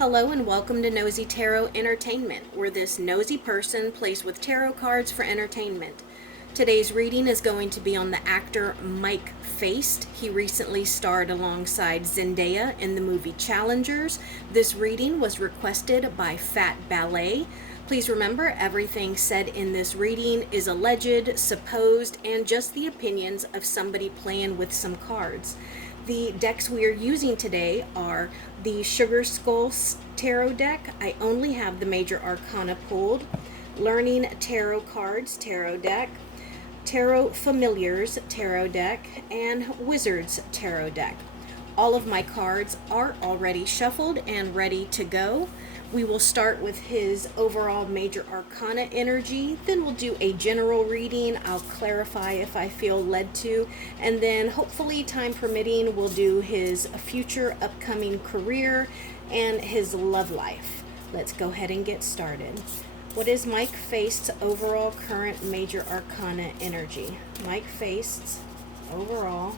Hello and welcome to Nosy Tarot Entertainment, where this nosy person plays with tarot cards for entertainment. Today's reading is going to be on the actor Mike Faist. He recently starred alongside Zendaya in the movie Challengers. This reading was requested by Fat Ballet. Please remember, everything said in this reading is alleged, supposed, and just the opinions of somebody playing with some cards. The decks we are using today are the Sugar Skull Tarot deck. I only have the Major Arcana pulled. Learning Tarot Cards Tarot deck. Tarot Familiars Tarot deck. And Wizards Tarot deck. All of my cards are already shuffled and ready to go. We will start with his overall Major Arcana energy, then we'll do a general reading. I'll clarify if I feel led to, and then hopefully, time permitting, we'll do his future upcoming career and his love life. Let's go ahead and get started. What is Mike Faist's overall current Major Arcana energy? Mike Faist's overall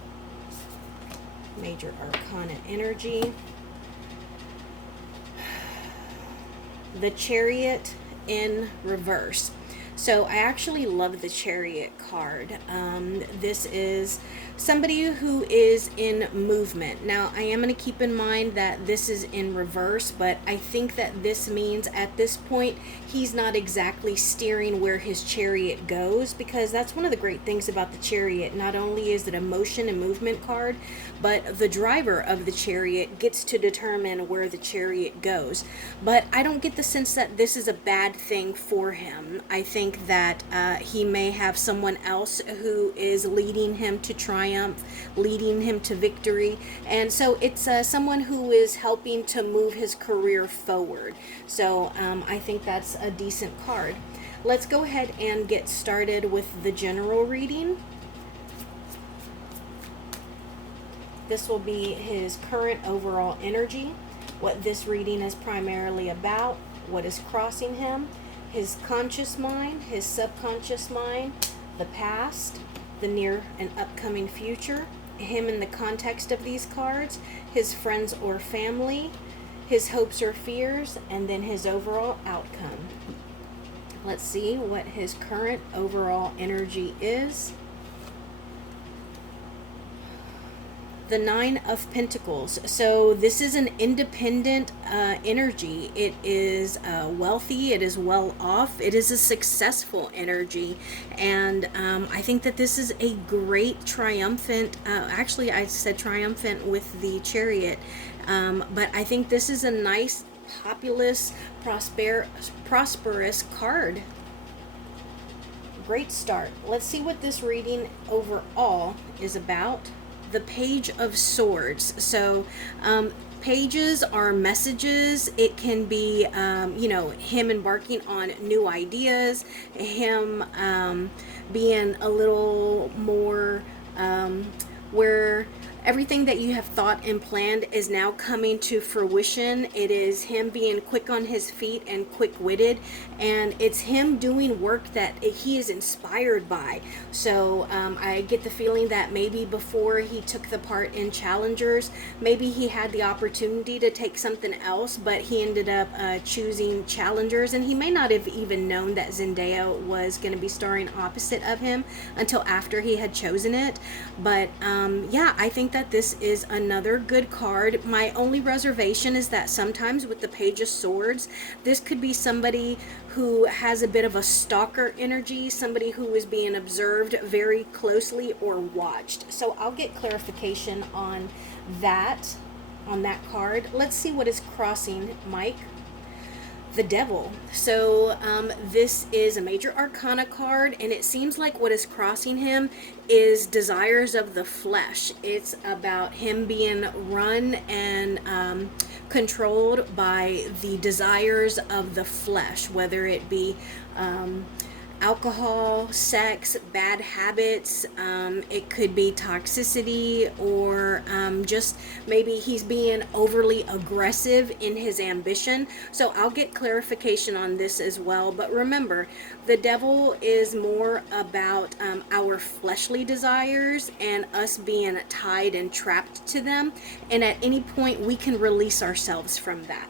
Major Arcana energy. The Chariot in reverse. So I actually love the Chariot card. This is somebody who is in movement. Now, I am going to keep in mind that this is in reverse, but I think that this means at this point he's not exactly steering where his chariot goes, because that's one of the great things about the Chariot. Not only is it a motion and movement card, but the driver of the chariot gets to determine where the chariot goes. But I don't get the sense that this is a bad thing for him. I think that he may have someone else who is leading him to triumph, leading him to victory, and so it's someone who is helping to move his career forward. So I think that's a decent card. Let's go ahead and get started with the general reading. This will be his current overall energy, what this reading is primarily about, what is crossing him, his conscious mind, his subconscious mind, the past, the near and upcoming future, him in the context of these cards, his friends or family, his hopes or fears, and then his overall outcome. Let's see what his current overall energy is. The Nine of Pentacles. So this is an independent energy. It is wealthy. It is well off. It is a successful energy. And I think that this is a great triumphant, actually I said triumphant with the Chariot, but I think this is a nice, populous, prosperous card. Great start. Let's see what this reading overall is about. The Page of Swords. So pages are messages. It can be him embarking on new ideas, him being a little more where everything that you have thought and planned is now coming to fruition. It is him being quick on his feet and quick-witted, and it's him doing work that he is inspired by. So I get the feeling that maybe before he took the part in Challengers, maybe he had the opportunity to take something else, but he ended up choosing Challengers, and he may not have even known that Zendaya was going to be starring opposite of him until after he had chosen it. But yeah, I think that this is another good card. My only reservation is that sometimes with the Page of Swords, this could be somebody who has a bit of a stalker energy, somebody who is being observed very closely or watched. So I'll get clarification on that card. Let's see what is crossing Mike. The Devil. So this is a Major Arcana card, and it seems like what is crossing him is desires of the flesh. It's about him being run and controlled by the desires of the flesh, whether it be alcohol, sex, bad habits. It could be toxicity, or just maybe he's being overly aggressive in his ambition. So I'll get clarification on this as well. But remember, the devil is more about our fleshly desires and us being tied and trapped to them. And at any point, we can release ourselves from that.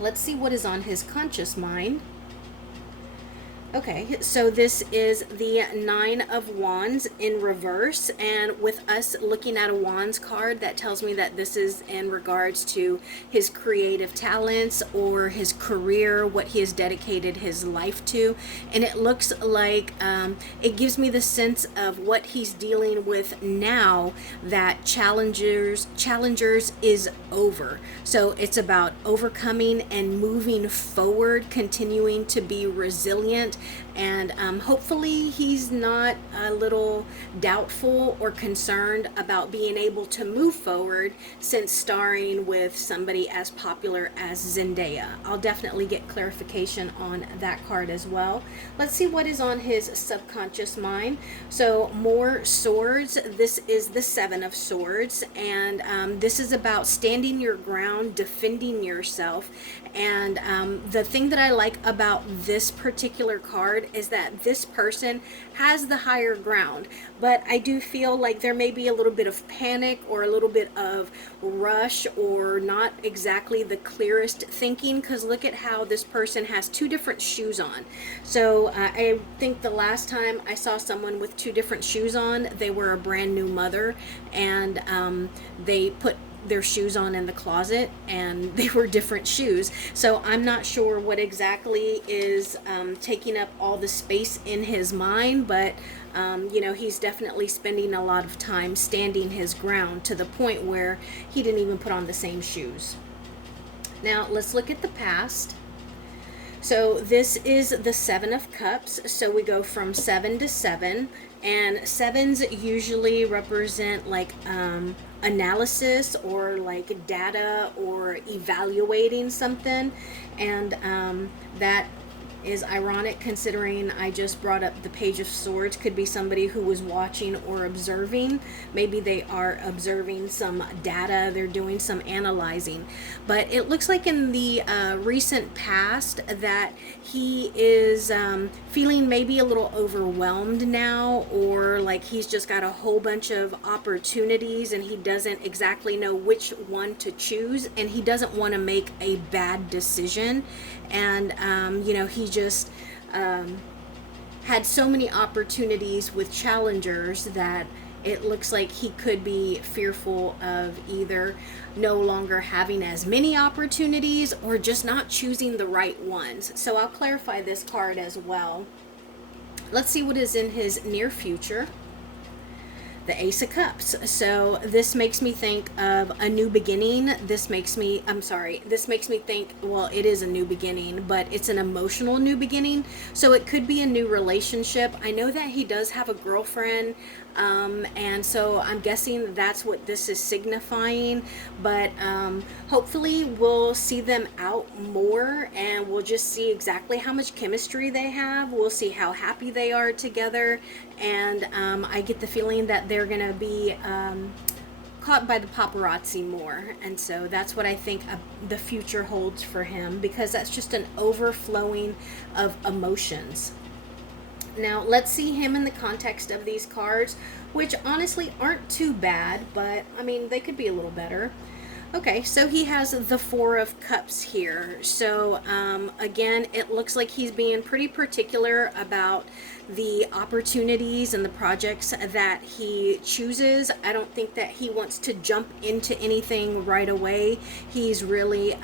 Let's see what is on his conscious mind. Okay, so this is the Nine of Wands in reverse, and with us looking at a Wands card, that tells me that this is in regards to his creative talents or his career, what he has dedicated his life to, and it looks like it gives me the sense of what he's dealing with now, that challengers is over. So it's about overcoming and moving forward, continuing to be resilient, and hopefully he's not a little doubtful or concerned about being able to move forward since starring with somebody as popular as Zendaya. I'll definitely get clarification on that card as well. Let's see what is on his subconscious mind. So more swords. This is the Seven of Swords, and this is about standing your ground, defending yourself. And the thing that I like about this particular card is that this person has the higher ground, but I do feel like there may be a little bit of panic or a little bit of rush or not exactly the clearest thinking, because look at how this person has two different shoes on. So I think the last time I saw someone with two different shoes on, they were a brand new mother, and they put their shoes on in the closet and they were different shoes. So I'm not sure what exactly is taking up all the space in his mind, but he's definitely spending a lot of time standing his ground to the point where he didn't even put on the same shoes. Now let's look at the past. So this is the Seven of Cups. So we go from 7 to 7, and sevens usually represent like analysis or like data or evaluating something, and that is ironic considering I just brought up the Page of Swords. Could be somebody who was watching or observing. Maybe they are observing some data, they're doing some analyzing. But it looks like in the recent past that he is feeling maybe a little overwhelmed now, or like he's just got a whole bunch of opportunities and he doesn't exactly know which one to choose, and he doesn't want to make a bad decision. And he just had so many opportunities with challengers that it looks like he could be fearful of either no longer having as many opportunities or just not choosing the right ones. So I'll clarify this card as well. Let's see what is in his near future. The Ace of Cups. So this makes me think of a new beginning. This makes me think, well, it is a new beginning, but it's an emotional new beginning. So it could be a new relationship. I know that he does have a girlfriend, and so I'm guessing that's what this is signifying. But hopefully we'll see them out more, and we'll just see exactly how much chemistry they have. We'll see how happy they are together, and I get the feeling that they're gonna be caught by the paparazzi more, and so that's what I think the future holds for him, because that's just an overflowing of emotions. Now let's see him in the context of these cards, which honestly aren't too bad, but I mean they could be a little better. Okay, so he has the Four of Cups here. So again, it looks like he's being pretty particular about the opportunities and the projects that he chooses. I don't think that he wants to jump into anything right away. He's really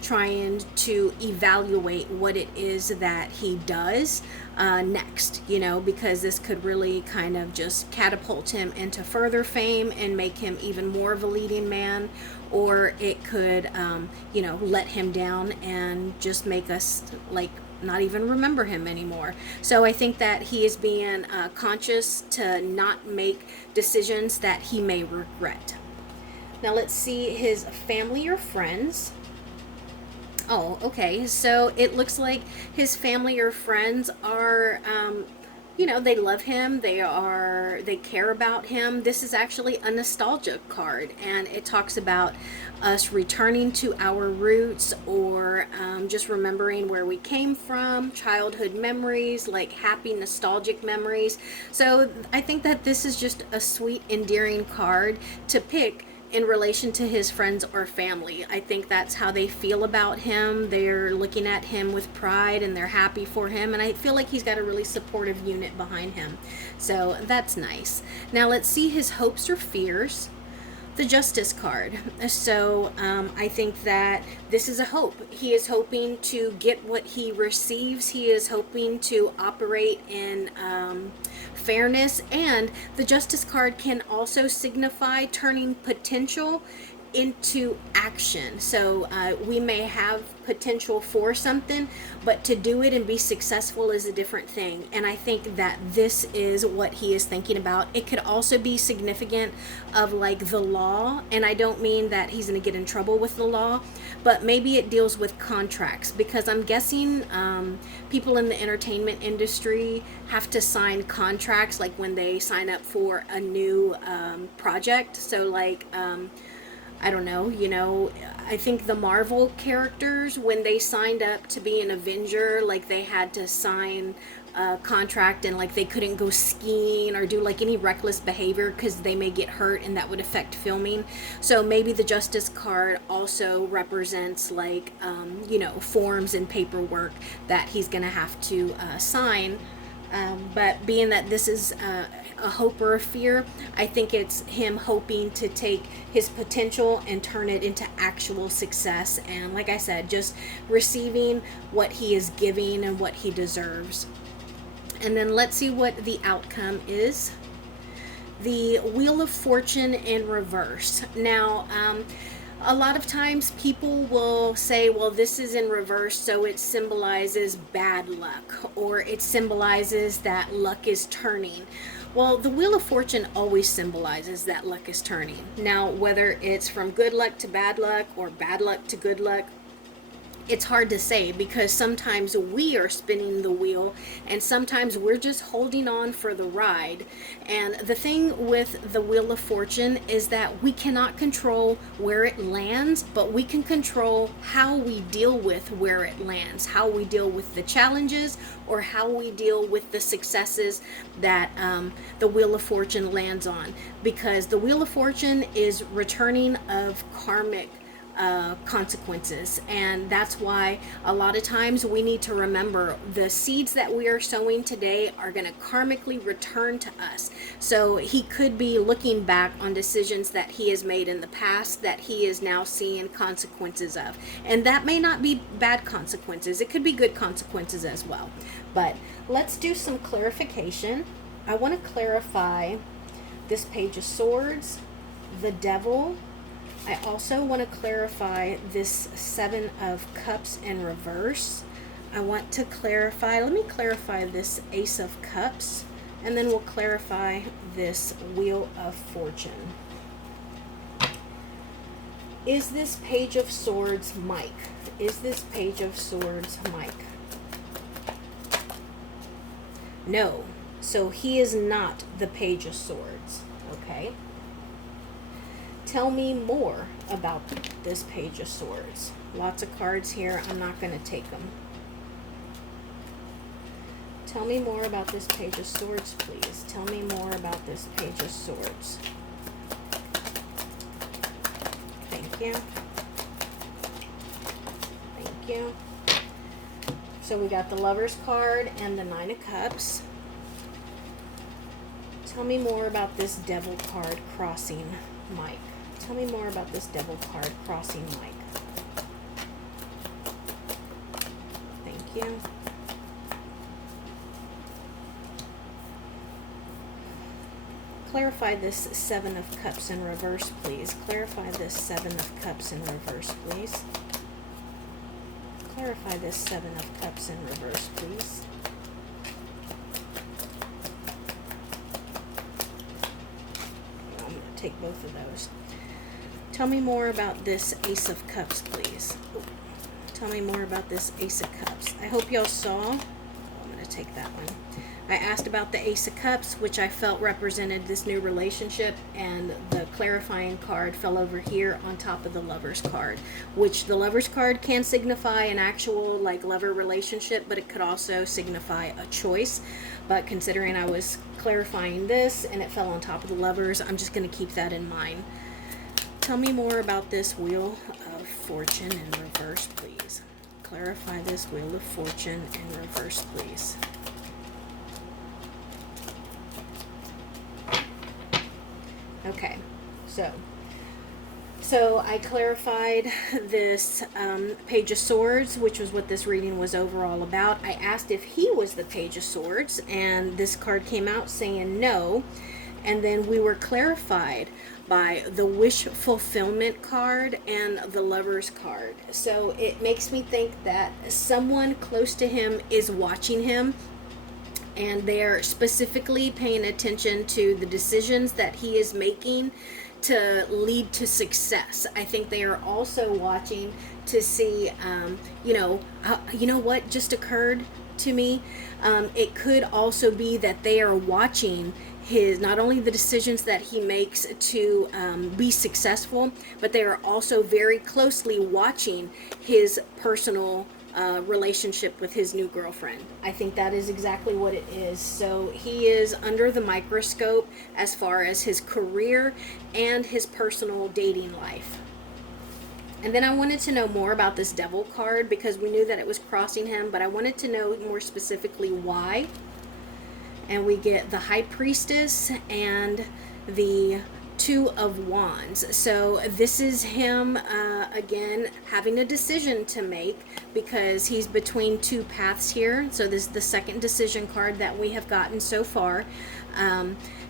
trying to evaluate what it is that he does next, because this could really kind of just catapult him into further fame and make him even more of a leading man, or it could let him down and just make us like not even remember him anymore. So I think that he is being conscious to not make decisions that he may regret. Now let's see his family or friends. Oh, okay. So it looks like his family or friends are, they love him. They care about him. This is actually a nostalgia card, and it talks about us returning to our roots, or just remembering where we came from, childhood memories, like happy nostalgic memories. So I think that this is just a sweet, endearing card to pick in relation to his friends or family. I think that's how they feel about him. They're looking at him with pride and they're happy for him. And I feel like he's got a really supportive unit behind him. So that's nice. Now let's see his hopes or fears. The Justice card. So I think that this is a hope. He is hoping to get what he receives. He is hoping to operate in fairness. And the Justice card can also signify turning potential into action. So we may have potential for something, but to do it and be successful is a different thing. And I think that this is what he is thinking about. It could also be significant of like the law, and I don't mean that he's going to get in trouble with the law, but maybe it deals with contracts, because I'm guessing people in the entertainment industry have to sign contracts like when they sign up for a new project. So like I don't know, I think the Marvel characters, when they signed up to be an Avenger, like they had to sign a contract, and like they couldn't go skiing or do like any reckless behavior because they may get hurt and that would affect filming. So maybe the Justice card also represents like, forms and paperwork that he's going to have to sign. But being that this is a hope or a fear, I think it's him hoping to take his potential and turn it into actual success. And like I said, just receiving what he is giving and what he deserves. And then let's see what the outcome is. The Wheel of Fortune in reverse. Now, a lot of times people will say, well, this is in reverse, so it symbolizes bad luck, or it symbolizes that luck is turning. Well, the Wheel of Fortune always symbolizes that luck is turning. Now, whether it's from good luck to bad luck or bad luck to good luck, it's hard to say, because sometimes we are spinning the wheel and sometimes we're just holding on for the ride. And the thing with the Wheel of Fortune is that we cannot control where it lands, but we can control how we deal with where it lands, how we deal with the challenges, or how we deal with the successes that the Wheel of Fortune lands on. Because the Wheel of Fortune is returning of karmic consequences, and that's why a lot of times we need to remember the seeds that we are sowing today are going to karmically return to us. So he could be looking back on decisions that he has made in the past that he is now seeing consequences of, and that may not be bad consequences, it could be good consequences as well. But let's do some clarification. I want to clarify this Page of Swords, the Devil. I also want to clarify this Seven of Cups in reverse. I want to clarify, let me clarify this Ace of Cups, and then we'll clarify this Wheel of Fortune. Is this Page of Swords Mike? Is this Page of Swords Mike? No. So he is not the Page of Swords. Okay. Tell me more about this Page of Swords. Lots of cards here. I'm not going to take them. Tell me more about this Page of Swords, please. Tell me more about this Page of Swords. Thank you. Thank you. So we got the Lover's card and the Nine of Cups. Tell me more about this Devil card crossing Mike. Tell me more about this Devil card crossing Mike. Thank you. Clarify this Seven of Cups in reverse, please. Clarify this Seven of Cups in reverse, please. Clarify this Seven of Cups in reverse, please. I'm going to take both of those. Tell me more about this Ace of Cups, please. Tell me more about this Ace of Cups. I hope y'all saw. I'm going to take that one. I asked about the Ace of Cups, which I felt represented this new relationship, and the clarifying card fell over here on top of the Lover's card, which the Lover's card can signify an actual like lover relationship, but it could also signify a choice. But considering I was clarifying this and it fell on top of the Lovers, I'm just going to keep that in mind. tell me more about this Wheel of Fortune in reverse, please. Clarify this Wheel of Fortune in reverse, please. Okay, so I clarified this Page of Swords, which was what this reading was overall about. I asked if he was the Page of Swords, and this card came out saying no. And then we were clarified by the Wish Fulfillment card and the Lover's card. So it makes me think that someone close to him is watching him, and they're specifically paying attention to the decisions that he is making to lead to success. I think they are also watching to see, you know what just occurred to me? It could also be that they are watching his, not only the decisions that he makes to be successful, but they are also very closely watching his personal relationship with his new girlfriend. I think that is exactly what it is. So he is under the microscope as far as his career and his personal dating life. And then I wanted to know more about this Devil card because we knew that it was crossing him, but I wanted to know more specifically why. And we get the High Priestess and the Two of Wands. So this is him again having a decision to make because he's between two paths here. So this is the second decision card that we have gotten so far.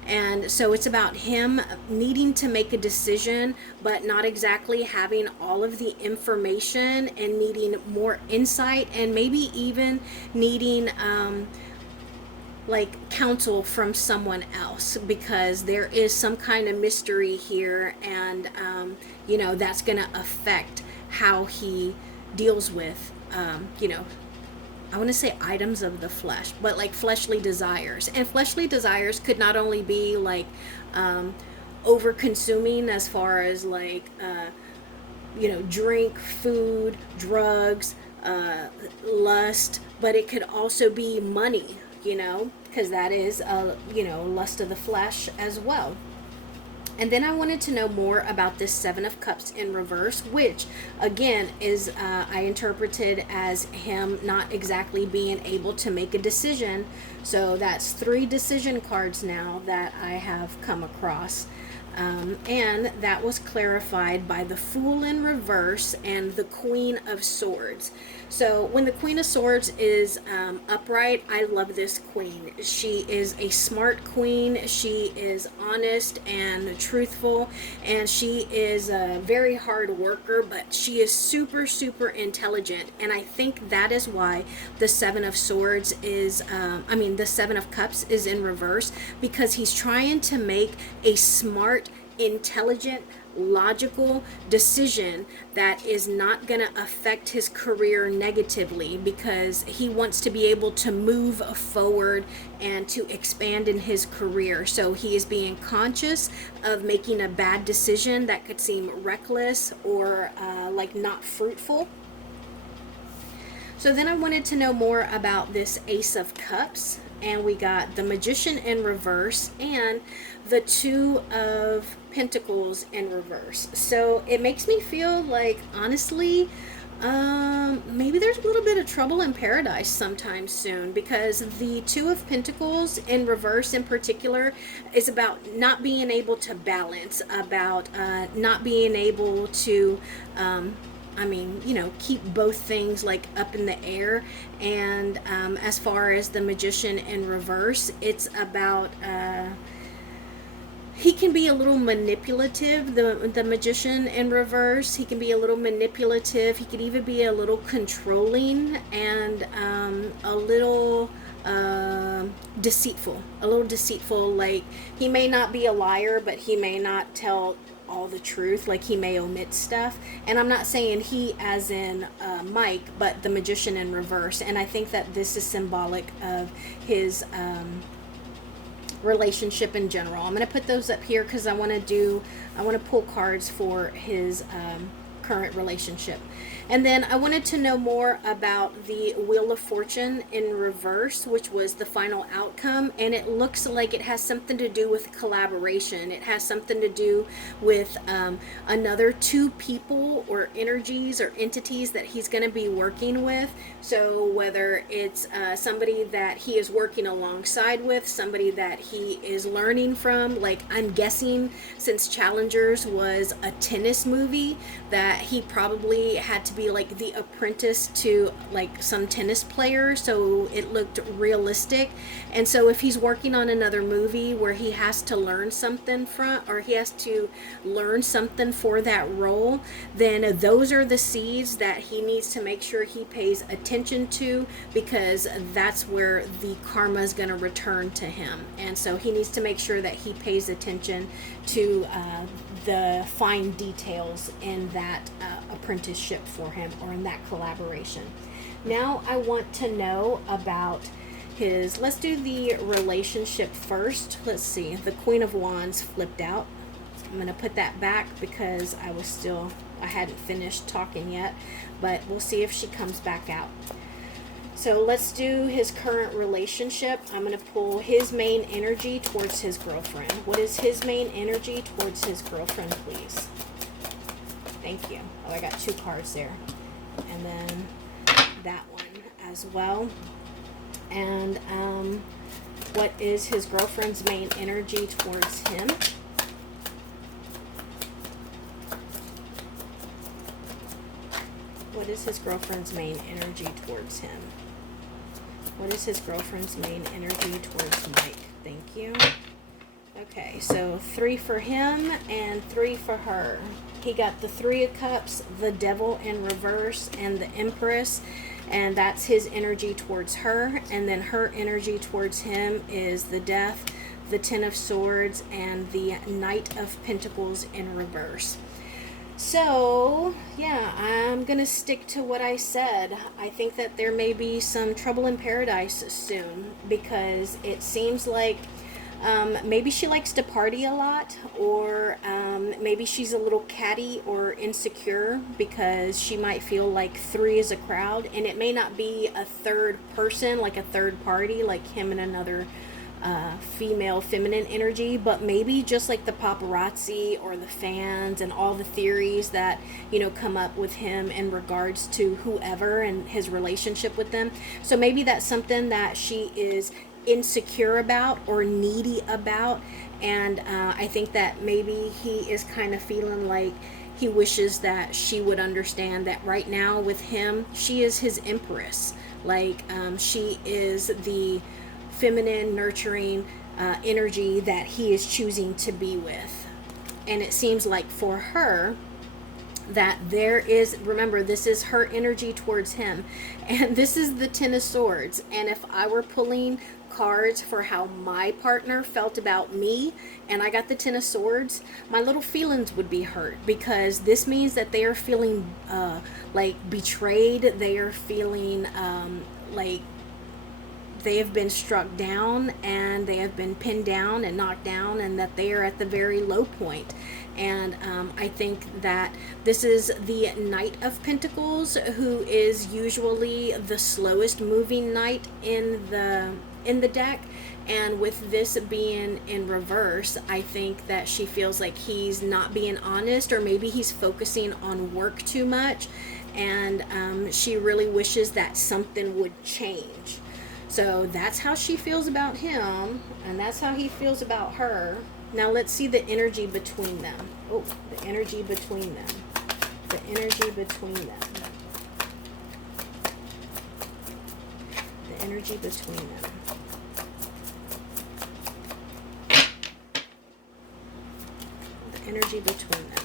And so it's about him needing to make a decision, but not exactly having all of the information and needing more insight and maybe even needing like counsel from someone else because there is some kind of mystery here, and you know, that's going to affect how he deals with I want to say items of the flesh, but like fleshly desires. And fleshly desires could not only be like over consuming as far as like drink, food, drugs, lust, but it could also be money, because that is lust of the flesh as well. And then I wanted to know more about this Seven of Cups in reverse, which again is I interpreted as him not exactly being able to make a decision. So that's 3 decision cards now that I have come across. And that was clarified by the Fool in reverse and the Queen of Swords. So when the Queen of Swords is upright, I love this queen. She is a smart queen. She is honest and truthful, and she is a very hard worker, but she is super, super intelligent. And I think that is why the Seven of Swords is, the Seven of Cups is in reverse, because he's trying to make a smart, intelligent, logical decision that is not going to affect his career negatively, because he wants to be able to move forward and to expand in his career. So he is being conscious of making a bad decision that could seem reckless or like not fruitful. So then I wanted to know more about this Ace of Cups, and we got the Magician in reverse and the Two of Pentacles in reverse. So it makes me feel like, honestly, maybe there's a little bit of trouble in paradise sometime soon, because the Two of Pentacles in reverse in particular is about not being able to balance, about not being able to keep both things like up in the air. And as far as the Magician in reverse, it's about he can be a little manipulative, the Magician in reverse. He can be a little manipulative. He could even be a little controlling and a little deceitful. Like, he may not be a liar, but he may not tell all the truth. Like, he may omit stuff. And I'm not saying he as in Mike, but the Magician in reverse. And I think that this is symbolic of his relationship in general. I'm going to put those up here because I want to pull cards for his current relationship. And then I wanted to know more about the Wheel of Fortune in reverse, which was the final outcome. And it looks like it has something to do with collaboration. It has something to do with another two people or energies or entities that he's going to be working with. So whether it's somebody that he is working alongside with, somebody that he is learning from, like I'm guessing since Challengers was a tennis movie, that he probably had to be like the apprentice to like some tennis player, so it looked realistic. And so if he's working on another movie where he has to learn something from, or he has to learn something for that role, then those are the seeds that he needs to make sure he pays attention to, because that's where the karma is going to return to him. And so he needs to make sure that he pays attention to the fine details in that apprenticeship for him, or in that collaboration. Now I want to know about his, let's do the relationship first. Let's see, the Queen of Wands flipped out. I'm going to put that back because I hadn't finished talking yet, but we'll see if she comes back out. So let's do his current relationship. I'm going to pull his main energy towards his girlfriend. What is his main energy towards his girlfriend, please? Thank you. Oh, I got two cards there. And then that one as well. And what is his girlfriend's main energy towards him? What is his girlfriend's main energy towards him? What is his girlfriend's main energy towards Mike? Thank you. Okay, so 3 for him and 3 for her. He got the 3 of Cups, the Devil in reverse, and the Empress. And that's his energy towards her. And then her energy towards him is the Death, the 10 of Swords, and the Knight of Pentacles in reverse. So, yeah, I'm going to stick to what I said. I think that there may be some trouble in paradise soon, because it seems like maybe she likes to party a lot, or maybe she's a little catty or insecure, because she might feel like 3 is a crowd, and it may not be a third person, like a third party, like him and another female feminine energy, but maybe just like the paparazzi or the fans and all the theories that, you know, come up with him in regards to whoever and his relationship with them. So maybe that's something that she is insecure about or needy about, and I think that maybe he is kind of feeling like he wishes that she would understand that right now with him, she is his empress. Like she is the feminine, nurturing energy that he is choosing to be with. And it seems like for her that there is, remember, this is her energy towards him, and this is the 10 of Swords. And if I were pulling cards for how my partner felt about me, and I got the 10 of Swords, my little feelings would be hurt, because this means that they are feeling like betrayed. They are feeling like they have been struck down, and they have been pinned down and knocked down, and that they are at the very low point. And I think that this is the Knight of Pentacles, who is usually the slowest moving knight in the deck. And with this being in reverse, I think that she feels like he's not being honest, or maybe he's focusing on work too much, and she really wishes that something would change. So that's how she feels about him, and that's how he feels about her. Now let's see the energy between them. Oh, the energy between them. The energy between them. The energy between them. The energy between them.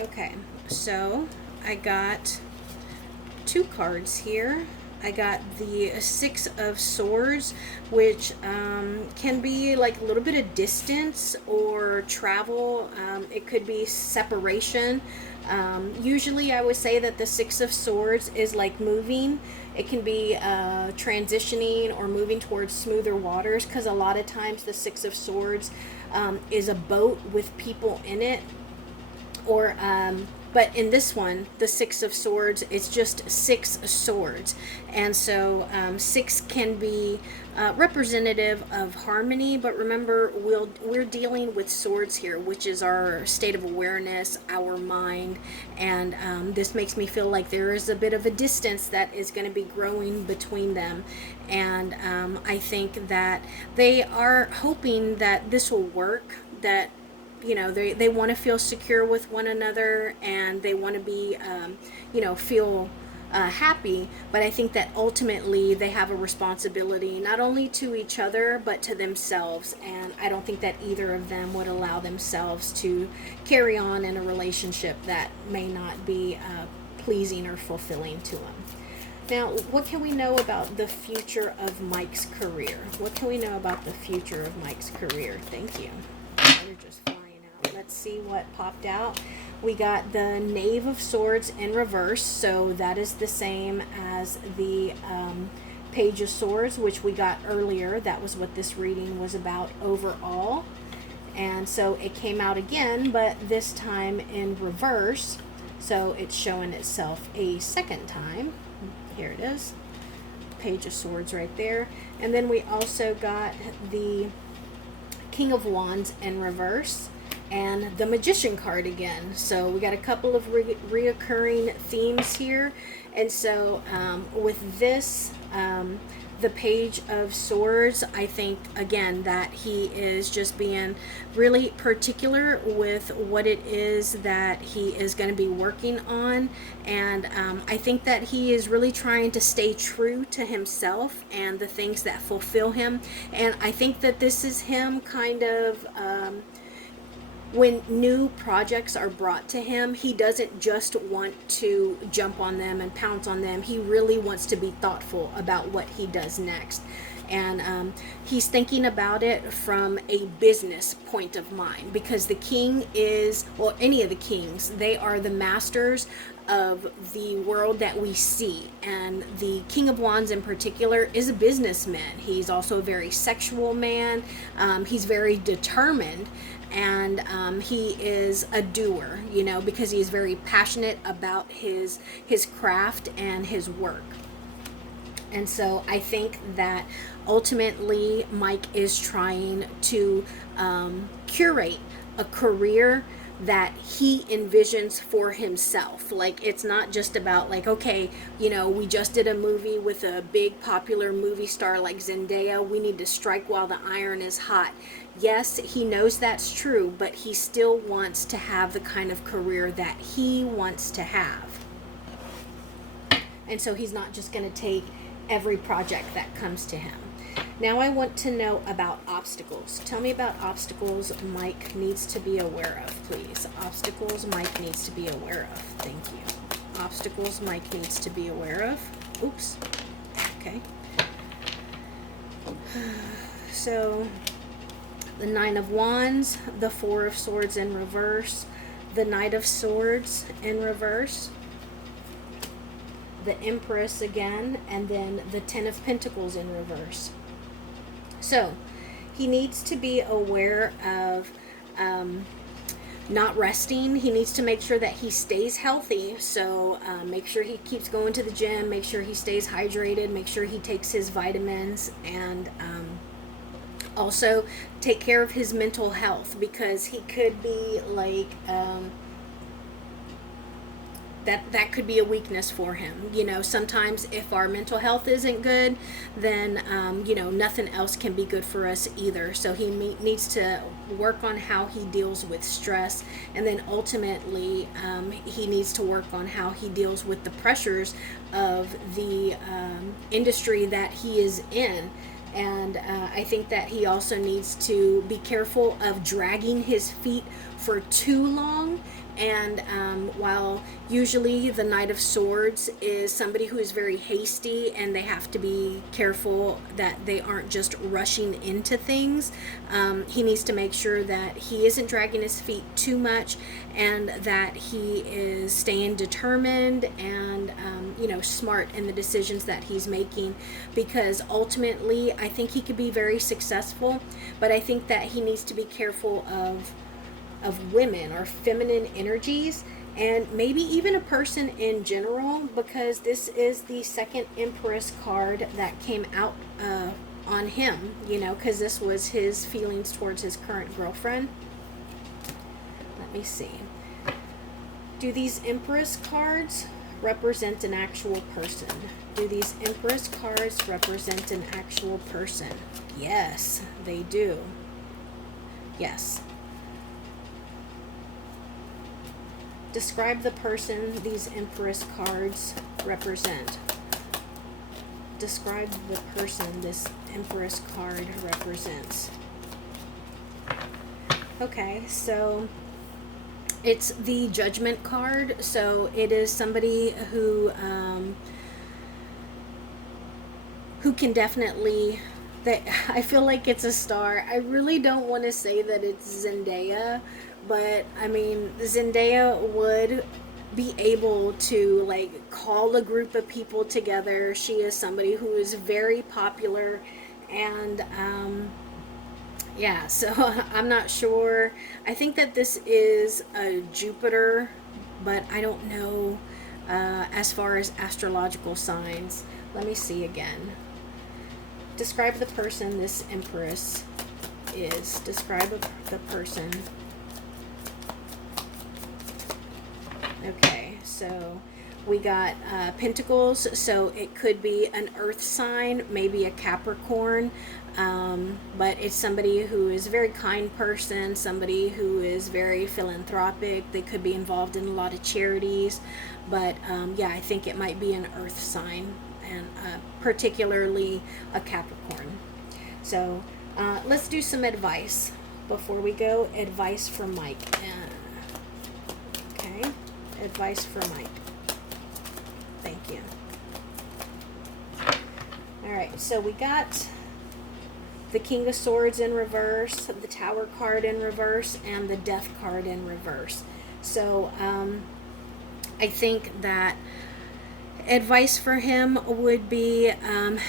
Okay, so I got 2 cards here. I got the Six of Swords, which can be like a little bit of distance or travel. It could be separation. Usually, I would say that the Six of Swords is like moving. It can be transitioning or moving towards smoother waters, because a lot of times the Six of Swords is a boat with people in it, or but in this one, the Six of Swords, it's just six swords. And so six can be representative of harmony, but remember, we're dealing with swords here, which is our state of awareness, our mind. And this makes me feel like there is a bit of a distance that is going to be growing between them. And I think that they are hoping that this will work, that they want to feel secure with one another, and they want to be feel happy. But I think that ultimately they have a responsibility not only to each other but to themselves, and I don't think that either of them would allow themselves to carry on in a relationship that may not be pleasing or fulfilling to them. Now, what can we know about the future of Mike's career? What can we know about the future of Mike's career? Thank you. They're just flying out. Let's see what popped out. We got the Knave of Swords in reverse, so that is the same as the Page of Swords, which we got earlier. That was what this reading was about overall. And so it came out again, but this time in reverse. So it's showing itself a second time. Here it is. Page of Swords right there. And then we also got the King of Wands in reverse and the Magician card again. So we got a couple of reoccurring themes here. And so with this, the Page of Swords, I think again that he is just being really particular with what it is that he is going to be working on. And I think that he is really trying to stay true to himself and the things that fulfill him. And I think that this is him kind of when new projects are brought to him, he doesn't just want to jump on them and pounce on them. He really wants to be thoughtful about what he does next. And he's thinking about it from a business point of mind, because the king is, well, any of the kings, they are the masters of the world that we see. And the King of Wands in particular is a businessman. He's also a very sexual man. He's very determined. And he is a doer, because he is very passionate about his craft and his work. And so I think that ultimately Mike is trying to curate a career that he envisions for himself. Like, it's not just about like, okay, we just did a movie with a big popular movie star like Zendaya. We need to strike while the iron is hot. Yes, he knows that's true, but he still wants to have the kind of career that he wants to have. And so he's not just going to take every project that comes to him. Now I want to know about obstacles. Tell me about obstacles Mike needs to be aware of, please. Obstacles Mike needs to be aware of. Thank you. Obstacles Mike needs to be aware of. Oops. Okay. So, the Nine of Wands, the Four of Swords in reverse, the Knight of Swords in reverse, the Empress again, and then the Ten of Pentacles in reverse. So he needs to be aware of not resting. He needs to make sure that he stays healthy. So make sure he keeps going to the gym, make sure he stays hydrated, make sure he takes his vitamins, and also take care of his mental health, because he could be like that could be a weakness for him. Sometimes if our mental health isn't good, then nothing else can be good for us either. So he needs to work on how he deals with stress, and then ultimately he needs to work on how he deals with the pressures of the industry that he is in. And I think that he also needs to be careful of dragging his feet for too long, And while usually the Knight of Swords is somebody who is very hasty and they have to be careful that they aren't just rushing into things, he needs to make sure that he isn't dragging his feet too much and that he is staying determined and smart in the decisions that he's making, because ultimately I think he could be very successful, but I think that he needs to be careful of women or feminine energies, and maybe even a person in general, because this is the second Empress card that came out on him, because this was his feelings towards his current girlfriend. Let me see. Do these Empress cards represent an actual person? Do these Empress cards represent an actual person? Yes, they do. Yes. Describe the person these Empress cards represent. Describe the person this Empress card represents. Okay, so it's the Judgment card. So it is somebody who can definitely, I feel like it's a star. I really don't want to say that it's Zendaya, but I mean, Zendaya would be able to like call a group of people together. She is somebody who is very popular, and yeah, so I'm not sure. I think that this is a Jupiter, but I don't know as far as astrological signs. Let me see again. Describe the person this Empress is. Describe the person. Okay, so we got Pentacles, so it could be an earth sign, maybe a Capricorn, but it's somebody who is a very kind person, somebody who is very philanthropic. They could be involved in a lot of charities, but yeah, I think it might be an earth sign, and particularly a Capricorn. So let's do some advice before we go. Advice from Mike. Okay, advice for Mike. Thank you. All right, so we got the King of Swords in reverse, the Tower card in reverse, and the Death card in reverse. So I think that advice for him would be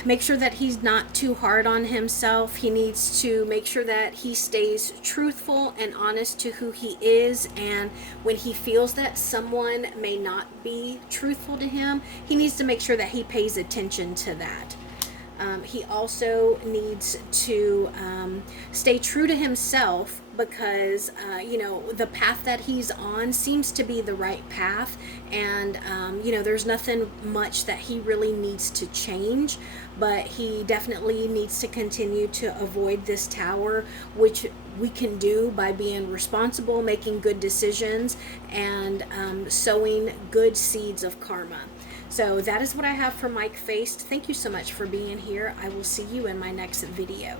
make sure that he's not too hard on himself. He needs to make sure that he stays truthful and honest to who he is, and when he feels that someone may not be truthful to him, he needs to make sure that he pays attention to that. He also needs to stay true to himself, because the path that he's on seems to be the right path, and there's nothing much that he really needs to change, but he definitely needs to continue to avoid this Tower, which we can do by being responsible, making good decisions, and sowing good seeds of karma. So that is what I have for Mike Faist. Thank you so much for being here. I will see you in my next video.